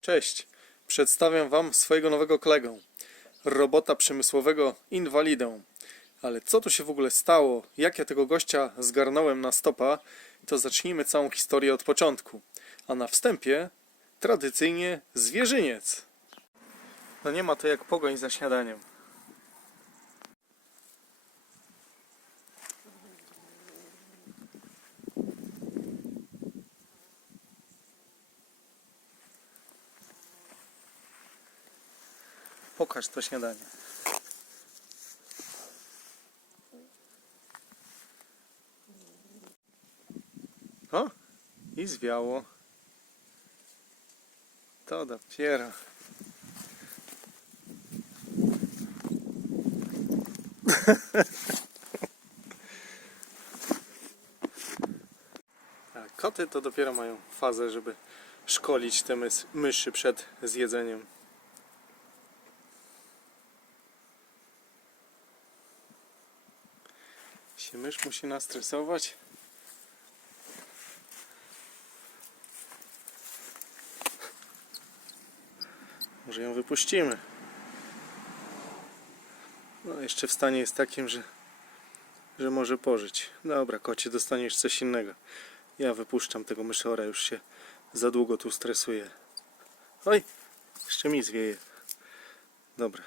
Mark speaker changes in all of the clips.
Speaker 1: Cześć, przedstawiam Wam swojego nowego kolegę, robota przemysłowego Inwalidę. Ale co tu się w ogóle stało, jak ja tego gościa zgarnąłem na stopa, to zacznijmy całą historię od początku. A na wstępie, tradycyjnie, zwierzyniec. No nie ma to jak pogoń za śniadaniem. Pokaż to śniadanie. O! I zwiało. To dopiero. Koty to dopiero mają fazę, żeby szkolić te mys- myszy przed zjedzeniem. się mysz musi nastresować. Może ją wypuścimy. No, jeszcze w stanie jest takim, że, że może pożyć. Dobra, kocie, dostaniesz coś innego. Ja wypuszczam tego myszora, już się za długo tu stresuje. Oj, jeszcze mi zwieje. Dobra,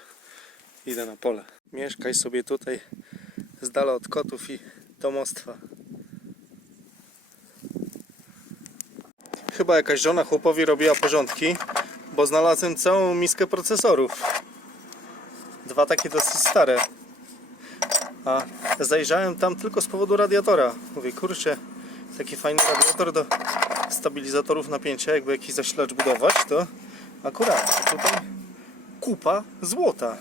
Speaker 1: idę na pole. Mieszkaj sobie tutaj z dala od kotów i domostwa. Chyba jakaś żona chłopowi robiła porządki, bo znalazłem całą miskę procesorów. Dwa takie dosyć stare. A zajrzałem tam tylko z powodu radiatora. Mówię, kurczę, taki fajny radiator do stabilizatorów napięcia, jakby jakiś zasilacz budować, to akurat tutaj kupa złota.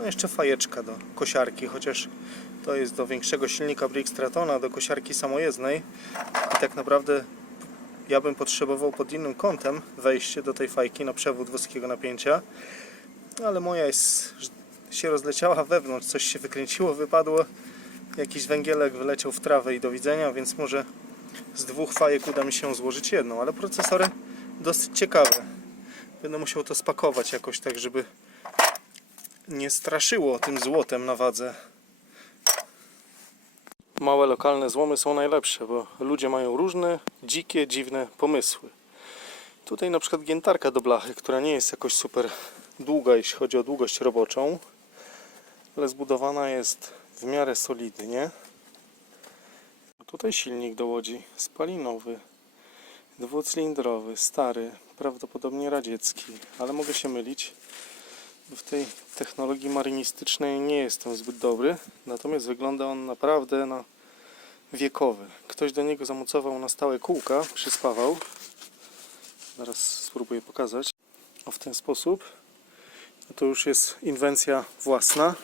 Speaker 1: No jeszcze fajeczka do kosiarki, chociaż to jest do większego silnika Brixtratona, do kosiarki samojezdnej. I tak naprawdę ja bym potrzebował pod innym kątem wejście do tej fajki na przewód wąskiego napięcia, ale moja jest, się rozleciała wewnątrz, coś się wykręciło, wypadło, jakiś węgielek wyleciał w trawę i do widzenia, więc może z dwóch fajek uda mi się złożyć jedną, ale procesory dosyć ciekawe. Będę musiał to spakować jakoś tak, żeby nie straszyło tym złotem na wadze. Małe lokalne złomy są najlepsze, bo ludzie mają różne dzikie, dziwne pomysły. Tutaj na przykład giętarka do blachy, która nie jest jakoś super długa, jeśli chodzi o długość roboczą, ale zbudowana jest w miarę solidnie. Tutaj silnik do łodzi spalinowy, dwucylindrowy, stary, prawdopodobnie radziecki, ale mogę się mylić w tej technologii marynistycznej nie jestem zbyt dobry, natomiast wygląda on naprawdę na wiekowy. Ktoś do niego zamocował na stałe kółka, przyspawał. Zaraz spróbuję pokazać. O w ten sposób. No to już jest inwencja własna.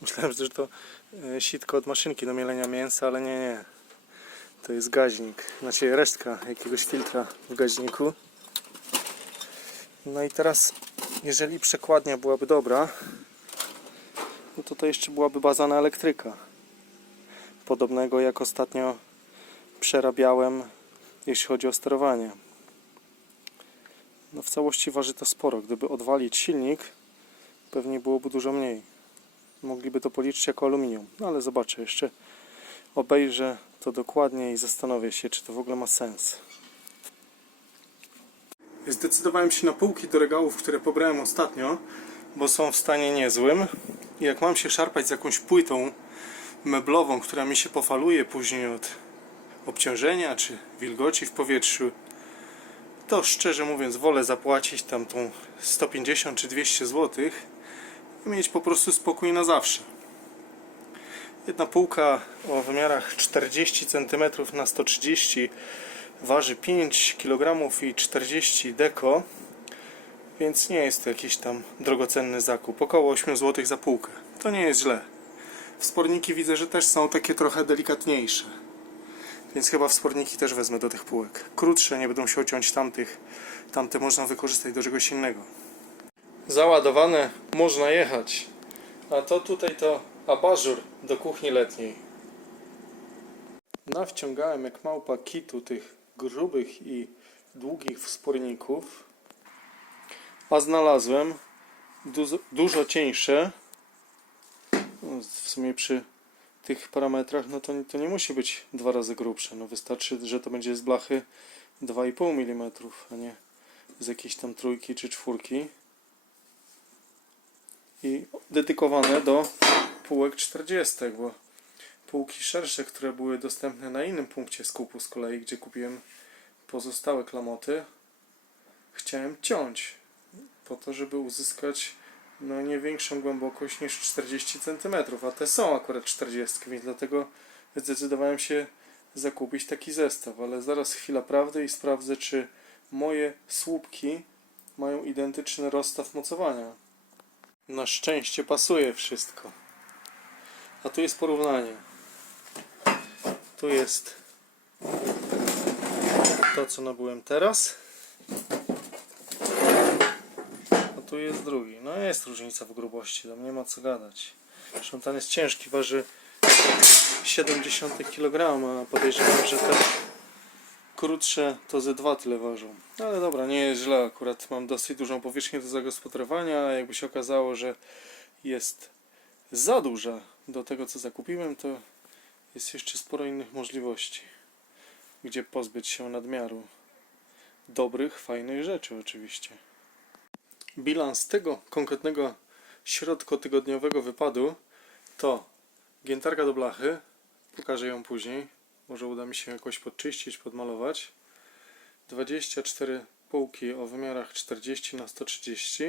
Speaker 1: Myślałem, że to e, sitko od maszynki do mielenia mięsa, ale nie, nie. To jest gaźnik, znaczy resztka jakiegoś filtra w gaźniku. No i teraz jeżeli przekładnia byłaby dobra, no to to jeszcze byłaby baza na elektryka. Podobnego jak ostatnio przerabiałem, jeśli chodzi o sterowanie. No w całości waży to sporo. Gdyby odwalić silnik, pewnie byłoby dużo mniej. Mogliby to policzyć jako aluminium. No ale zobaczę jeszcze. Obejrzę to dokładnie i zastanowię się, czy to w ogóle ma sens. Zdecydowałem się na półki do regałów, które pobrałem ostatnio, bo są w stanie niezłym. I jak mam się szarpać z jakąś płytą meblową, która mi się pofaluje później od obciążenia czy wilgoci w powietrzu, to szczerze mówiąc wolę zapłacić tam tą 150 czy 200 zł i mieć po prostu spokój na zawsze. Jedna półka o wymiarach 40 cm na 130 waży 5 kg i 40 deko, więc nie jest to jakiś tam drogocenny zakup. Około 8 zł za półkę. To nie jest źle. Wsporniki widzę, że też są takie trochę delikatniejsze. Więc chyba wsporniki też wezmę do tych półek. Krótsze, nie będą się ociąć tamtych. Tamte można wykorzystać do czegoś innego. Załadowane, można jechać. A to tutaj to abażur do kuchni letniej. Nawciągałem jak małpa kitu tych grubych i długich wsporników, a znalazłem dużo, dużo cieńsze. No, w sumie przy tych parametrach, no to, to nie musi być dwa razy grubsze. No wystarczy, że to będzie z blachy 2,5 mm, a nie z jakiejś tam trójki czy czwórki. I dedykowane do półek 40, bo półki szersze, które były dostępne na innym punkcie skupu z kolei, gdzie kupiłem pozostałe klamoty, chciałem ciąć po to, żeby uzyskać no, nie większą głębokość niż 40 cm, a te są akurat 40, więc dlatego zdecydowałem się zakupić taki zestaw, ale zaraz chwila prawdy i sprawdzę, czy moje słupki mają identyczny rozstaw mocowania. Na szczęście pasuje wszystko. A tu jest porównanie. Tu jest to, co nabyłem teraz. A tu jest drugi. No jest różnica w grubości, tam nie ma co gadać. Zresztą ten jest ciężki, waży 70 kg, a podejrzewam, że te krótsze to ze dwa tyle ważą. Ale dobra, nie jest źle, akurat mam dosyć dużą powierzchnię do zagospodarowania, a jakby się okazało, że jest za duża do tego, co zakupiłem, to jest jeszcze sporo innych możliwości, gdzie pozbyć się nadmiaru dobrych, fajnych rzeczy oczywiście. Bilans tego konkretnego środkotygodniowego wypadu to giętarka do blachy, pokażę ją później, może uda mi się jakoś podczyścić, podmalować. 24 półki o wymiarach 40 na 130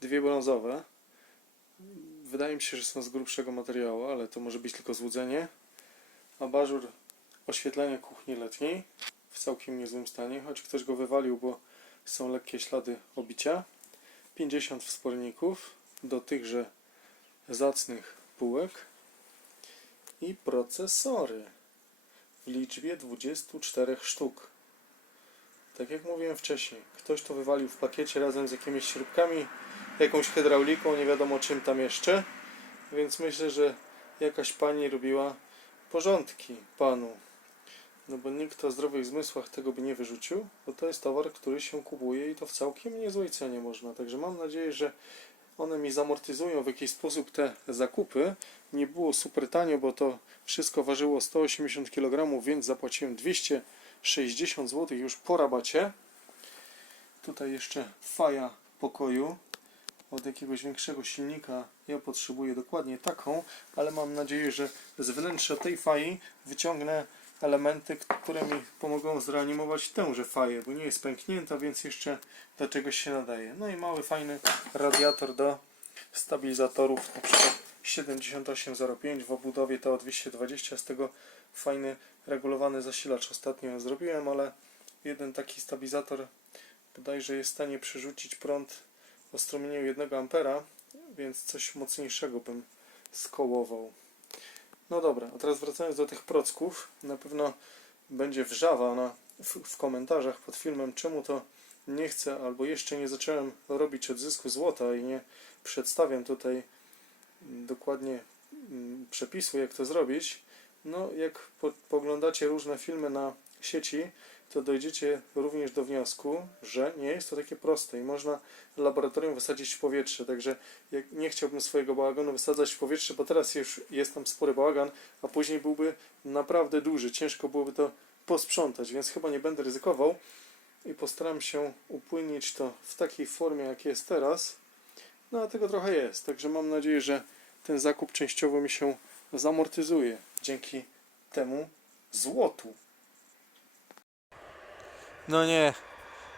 Speaker 1: dwie brązowe. Wydaje mi się, że są z grubszego materiału, ale to może być tylko złudzenie. Abażur oświetlenia kuchni letniej w całkiem niezłym stanie, choć ktoś go wywalił, bo są lekkie ślady obicia. 50 wsporników do tychże zacnych półek i procesory w liczbie 24 sztuk. Tak jak mówiłem wcześniej, ktoś to wywalił w pakiecie razem z jakimiś śrubkami, jakąś hydrauliką, nie wiadomo czym tam jeszcze, więc myślę, że jakaś pani robiła porządki panu. No bo nikt o zdrowych zmysłach tego by nie wyrzucił, bo to jest towar, który się kupuje i to w całkiem niezłej cenie można. Także mam nadzieję, że one mi zamortyzują w jakiś sposób te zakupy. Nie było super tanio, bo to wszystko ważyło 180 kg, więc zapłaciłem 260 zł już po rabacie. Tutaj jeszcze faja pokoju od jakiegoś większego silnika. Ja potrzebuję dokładnie taką, ale mam nadzieję, że z wnętrza tej fai wyciągnę elementy, które mi pomogą zreanimować tęże faję, bo nie jest pęknięta, więc jeszcze do czegoś się nadaje. No i mały fajny radiator do stabilizatorów, na przykład 7805 w obudowie to 220, z tego fajny regulowany zasilacz ostatnio zrobiłem, ale jeden taki stabilizator bodajże jest w stanie przerzucić prąd o strumieniu 1 ampera, więc coś mocniejszego bym skołował. No dobra, a teraz wracając do tych procków, na pewno będzie wrzawa na, w, w komentarzach pod filmem, czemu to nie chcę, albo jeszcze nie zacząłem robić odzysku złota i nie przedstawiam tutaj mm, dokładnie mm, przepisu, jak to zrobić. No, jak po, poglądacie różne filmy na sieci, to dojdziecie również do wniosku, że nie jest to takie proste i można laboratorium wysadzić w powietrze. Także nie chciałbym swojego bałaganu wysadzać w powietrze, bo teraz już jest tam spory bałagan, a później byłby naprawdę duży. Ciężko byłoby to posprzątać, więc chyba nie będę ryzykował i postaram się upłynnić to w takiej formie, jak jest teraz. No a tego trochę jest, także mam nadzieję, że ten zakup częściowo mi się zamortyzuje dzięki temu złotu. No nie,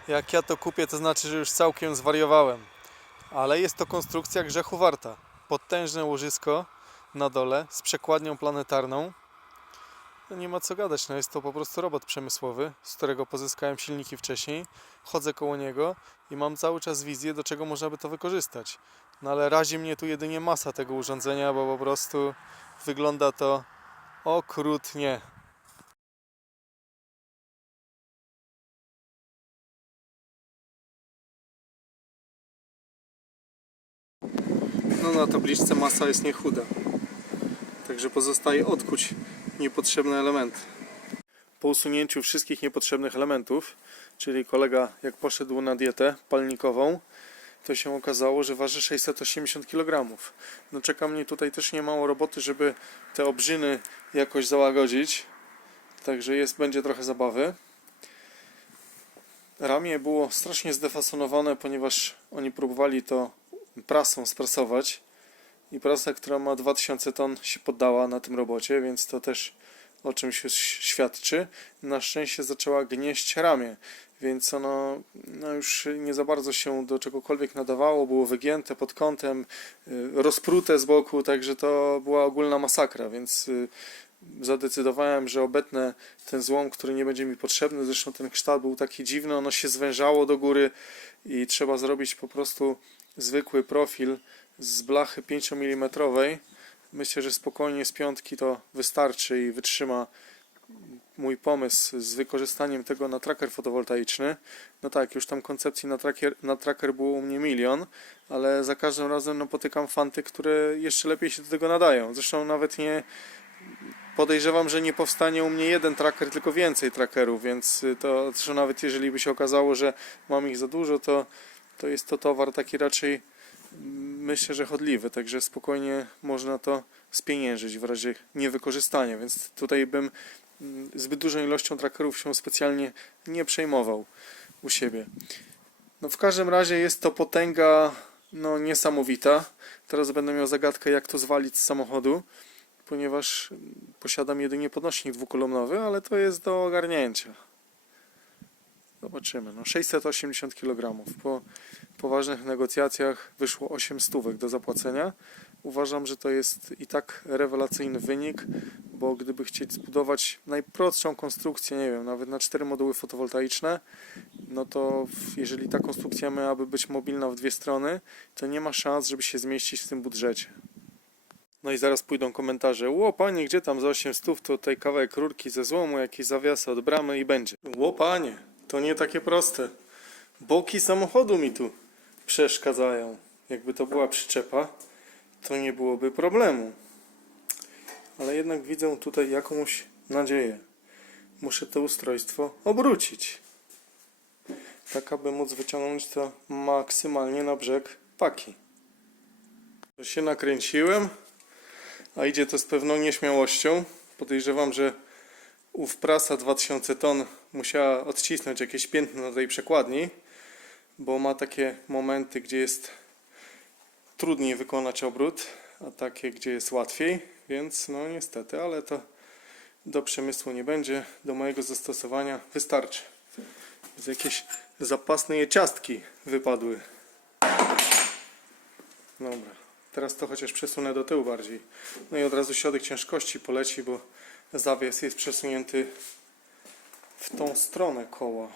Speaker 1: jak ja to kupię, to znaczy, że już całkiem zwariowałem. Ale jest to konstrukcja grzechu warta. Potężne łożysko na dole z przekładnią planetarną. No nie ma co gadać, no jest to po prostu robot przemysłowy, z którego pozyskałem silniki wcześniej. Chodzę koło niego i mam cały czas wizję, do czego można by to wykorzystać. No ale razi mnie tu jedynie masa tego urządzenia, bo po prostu wygląda to okrutnie. No na tabliczce masa jest niechuda. Także pozostaje odkuć niepotrzebne elementy. po usunięciu wszystkich niepotrzebnych elementów, czyli kolega jak poszedł na dietę palnikową, to się okazało, że waży 680 kg. No czeka mnie tutaj też nie mało roboty, żeby te obrzyny jakoś załagodzić. Także jest, będzie trochę zabawy. Ramię było strasznie zdefasonowane, ponieważ oni próbowali to prasą sprasować. I prasa, która ma 2000 ton się poddała na tym robocie, więc to też o czymś świadczy. Na szczęście zaczęła gnieść ramię, więc ono no już nie za bardzo się do czegokolwiek nadawało, było wygięte pod kątem, y, rozprute z boku, także to była ogólna masakra, więc y, zadecydowałem, że obetnę ten złom, który nie będzie mi potrzebny. Zresztą ten kształt był taki dziwny, ono się zwężało do góry i trzeba zrobić po prostu zwykły profil z blachy 5 mm. Myślę, że spokojnie z piątki to wystarczy i wytrzyma mój pomysł z wykorzystaniem tego na tracker fotowoltaiczny. No tak, już tam koncepcji na tracker, na tracker było u mnie milion, ale za każdym razem no, potykam fanty, które jeszcze lepiej się do tego nadają. Zresztą nawet nie podejrzewam, że nie powstanie u mnie jeden tracker, tylko więcej trackerów, więc y, to zresztą nawet jeżeli by się okazało, że mam ich za dużo, to, to jest to towar taki raczej mm, myślę, że chodliwy, także spokojnie można to spieniężyć w razie niewykorzystania, więc tutaj bym mm, zbyt dużą ilością trackerów się specjalnie nie przejmował u siebie. No w każdym razie jest to potęga no, niesamowita. Teraz będę miał zagadkę, jak to zwalić z samochodu, ponieważ mm, posiadam jedynie podnośnik dwukolumnowy, ale to jest do ogarnięcia. Zobaczymy. No 680 kg. Po poważnych negocjacjach wyszło 8 stówek do zapłacenia. Uważam, że to jest i tak rewelacyjny wynik, bo gdyby chcieć zbudować najprostszą konstrukcję, nie wiem, nawet na 4 moduły fotowoltaiczne, no to jeżeli ta konstrukcja miałaby być mobilna w dwie strony, to nie ma szans, żeby się zmieścić w tym budżecie. No i zaraz pójdą komentarze. Ło panie, gdzie tam za 8 stów, to tutaj kawałek rurki ze złomu, jakieś zawiasy od bramy i będzie. Ło panie, to nie takie proste. Boki samochodu mi tu przeszkadzają. Jakby to była przyczepa, to nie byłoby problemu. Ale jednak widzę tutaj jakąś nadzieję. Muszę to ustrojstwo obrócić. Tak, aby móc wyciągnąć to maksymalnie na brzeg paki. To się nakręciłem, a idzie to z pewną nieśmiałością. Podejrzewam, że ów prasa 2000 ton musiała odcisnąć jakieś piętno na tej przekładni, bo ma takie momenty, gdzie jest trudniej wykonać obrót, a takie, gdzie jest łatwiej, więc no niestety, ale to do przemysłu nie będzie, do mojego zastosowania wystarczy. Z jakieś zapasne je ciastki wypadły. Dobra, teraz to chociaż przesunę do tyłu bardziej. No i od razu środek ciężkości poleci, bo zawias jest przesunięty w tą stronę koła.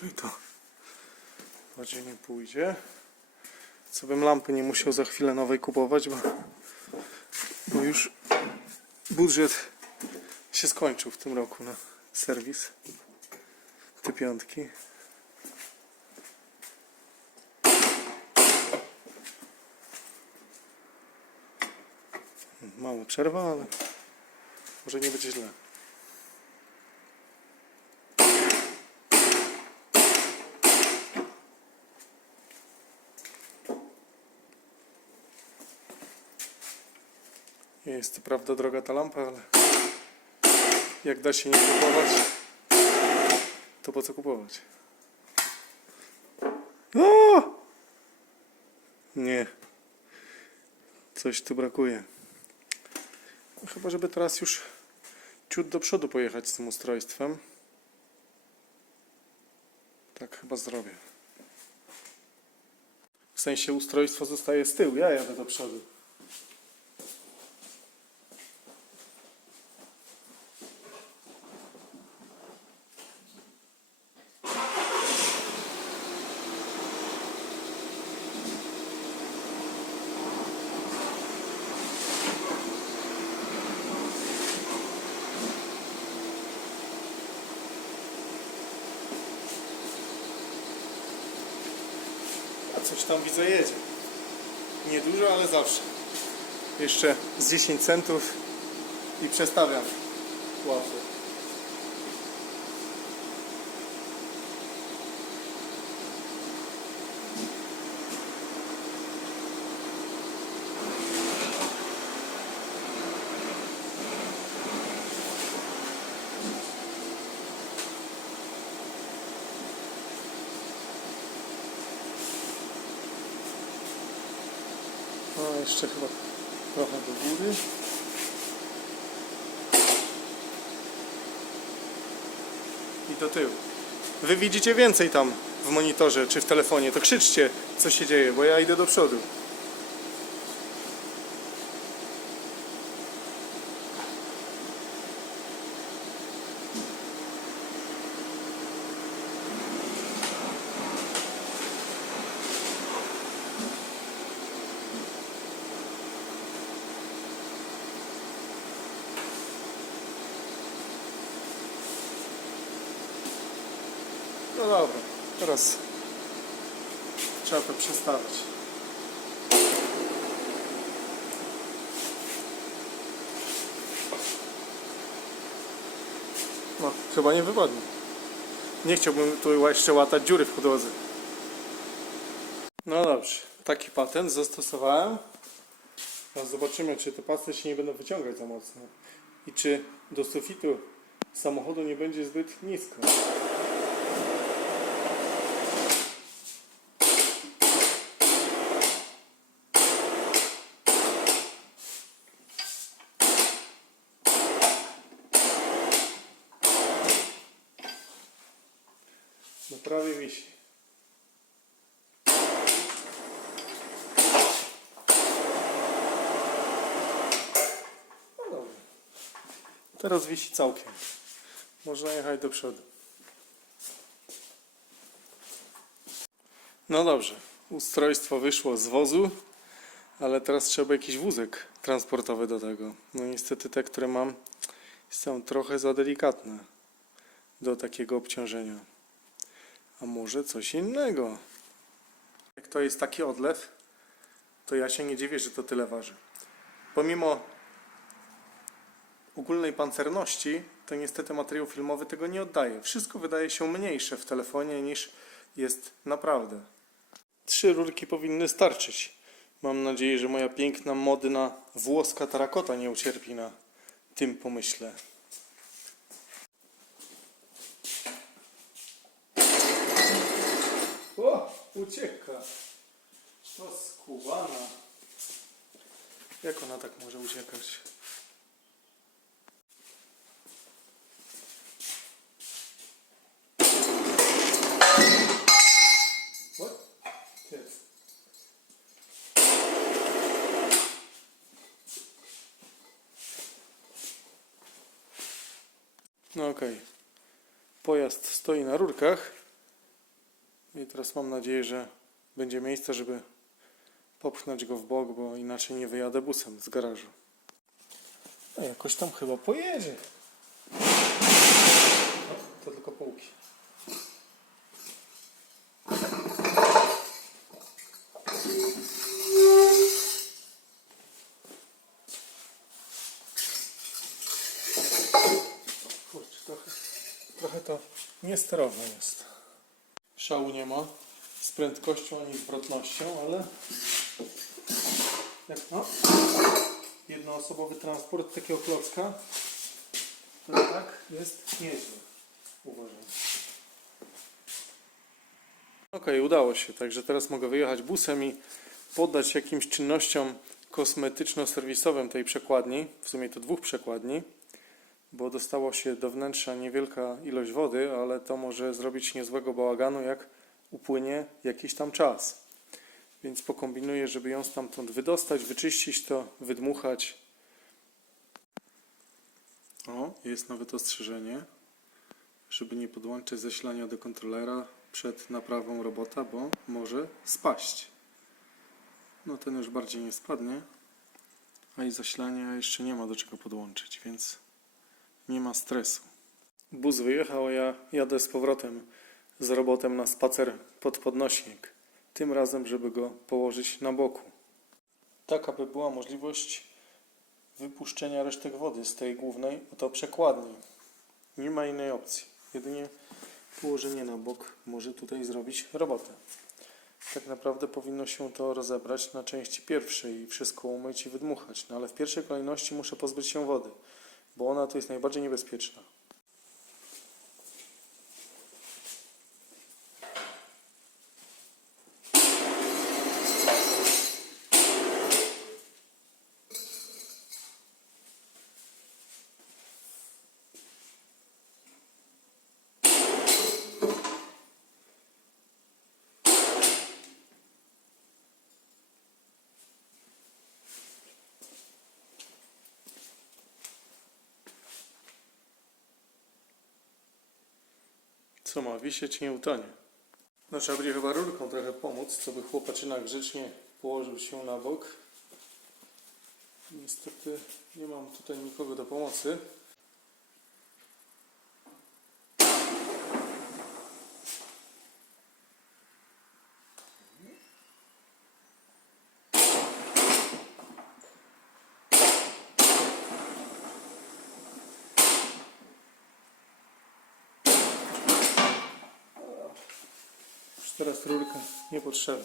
Speaker 1: Tu i to bardziej nie pójdzie. Co bym lampy nie musiał za chwilę nowej kupować, bo, bo już budżet się skończył w tym roku na serwis. Te piątki. Przerwa, ale może nie będzie źle. Jest to prawda droga ta lampa, ale jak da się nie kupować, to po co kupować? O! Nie. Coś tu brakuje. Chyba, żeby teraz już ciut do przodu pojechać z tym ustrojstwem. Tak chyba zrobię. W sensie ustrojstwo zostaje z tyłu, ja jadę do przodu. A tam widzę jedzie. Niedużo, ale zawsze. Jeszcze z 10 centów i przestawiam łapy. No jeszcze chyba trochę do góry. I do tyłu. Wy widzicie więcej tam w monitorze czy w telefonie, to krzyczcie co się dzieje, bo ja idę do przodu. No dobra, teraz trzeba to przestawić. No, chyba nie wypadnie. Nie chciałbym tu jeszcze łatać dziury w podłodze. No dobrze, taki patent zastosowałem. Zobaczymy, czy te pasy się nie będą wyciągać za mocno. I czy do sufitu samochodu nie będzie zbyt nisko. Prawie wisi. No dobra. Teraz wisi całkiem. Można jechać do przodu. No dobrze. Ustrojstwo wyszło z wozu, ale teraz trzeba jakiś wózek transportowy do tego. No niestety te, które mam są trochę za delikatne do takiego obciążenia. A może coś innego? Jak to jest taki odlew, to ja się nie dziwię, że to tyle waży. Pomimo ogólnej pancerności, to niestety materiał filmowy tego nie oddaje. Wszystko wydaje się mniejsze w telefonie niż jest naprawdę. Trzy rurki powinny starczyć. Mam nadzieję, że moja piękna, modna włoska tarakota nie ucierpi na tym pomyśle. O, ucieka. To skubana. Jak ona tak może uciekać? No okej. Pojazd stoi na rurkach. I teraz mam nadzieję, że będzie miejsce, żeby popchnąć go w bok, bo inaczej nie wyjadę busem z garażu. A jakoś tam chyba pojedzie. O, to tylko półki. Kurczę, trochę, trochę to niesterowne jest. Szału nie ma. Z prędkością ani zwrotnością, ale jak no, jednoosobowy transport takiego klocka. To tak jest nieźle. Uważam. Ok, udało się, także teraz mogę wyjechać busem i poddać jakimś czynnościom kosmetyczno-serwisowym tej przekładni, w sumie to dwóch przekładni, bo dostało się do wnętrza niewielka ilość wody, ale to może zrobić niezłego bałaganu, jak upłynie jakiś tam czas. Więc pokombinuję, żeby ją stamtąd wydostać, wyczyścić to, wydmuchać. O, jest nawet ostrzeżenie, żeby nie podłączyć zasilania do kontrolera przed naprawą robota, bo może spaść. No ten już bardziej nie spadnie, a i zasilania jeszcze nie ma do czego podłączyć, więc nie ma stresu. Bus wyjechał, a ja jadę z powrotem z robotem na spacer pod podnośnik. Tym razem, żeby go położyć na boku. tak aby była możliwość wypuszczenia resztek wody z tej głównej oto przekładni. Nie ma innej opcji. Jedynie położenie na bok może tutaj zrobić robotę. Tak naprawdę powinno się to rozebrać na części pierwszej i wszystko umyć i wydmuchać. No ale w pierwszej kolejności muszę pozbyć się wody, bo ona tu jest najbardziej niebezpieczna. Co ma wisieć, nie utonie. No trzeba będzie chyba rurką trochę pomóc, co by chłopaczyna grzecznie położył się na bok. Niestety nie mam tutaj nikogo do pomocy. Teraz rurka niepotrzebna.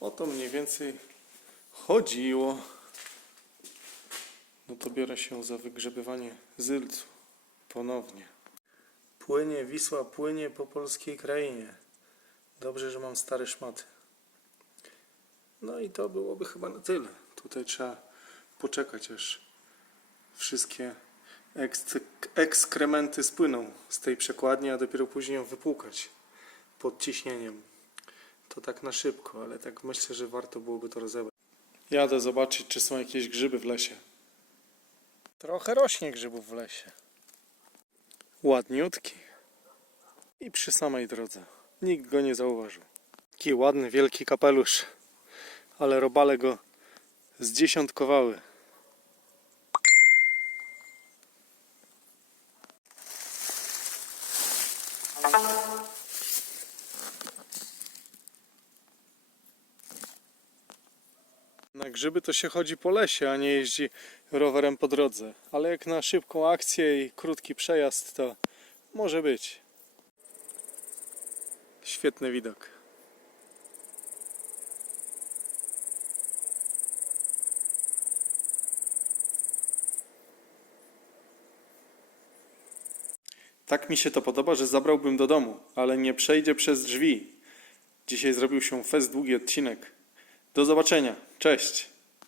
Speaker 1: O to mniej więcej chodziło. No to biorę się za wygrzebywanie zylcu. Ponownie. Płynie Wisła, płynie po polskiej krainie. Dobrze, że mam stare szmaty. No i to byłoby chyba na tyle. Tutaj trzeba poczekać, aż wszystkie eksk- ekskrementy spłyną z tej przekładni, a dopiero później ją wypłukać pod ciśnieniem. To tak na szybko, ale tak myślę, że warto byłoby to rozebrać. Jadę zobaczyć, czy są jakieś grzyby w lesie. Trochę rośnie grzybów w lesie. Ładniutki. I przy samej drodze. Nikt go nie zauważył. Taki ładny, wielki kapelusz. Ale robale go zdziesiątkowały. Na grzyby to się chodzi po lesie, a nie jeździ rowerem po drodze. Ale jak na szybką akcję i krótki przejazd, to może być. Świetny widok. Tak mi się to podoba, że zabrałbym do domu, ale nie przejdzie przez drzwi. Dzisiaj zrobił się fest długi odcinek. Do zobaczenia. Cześć.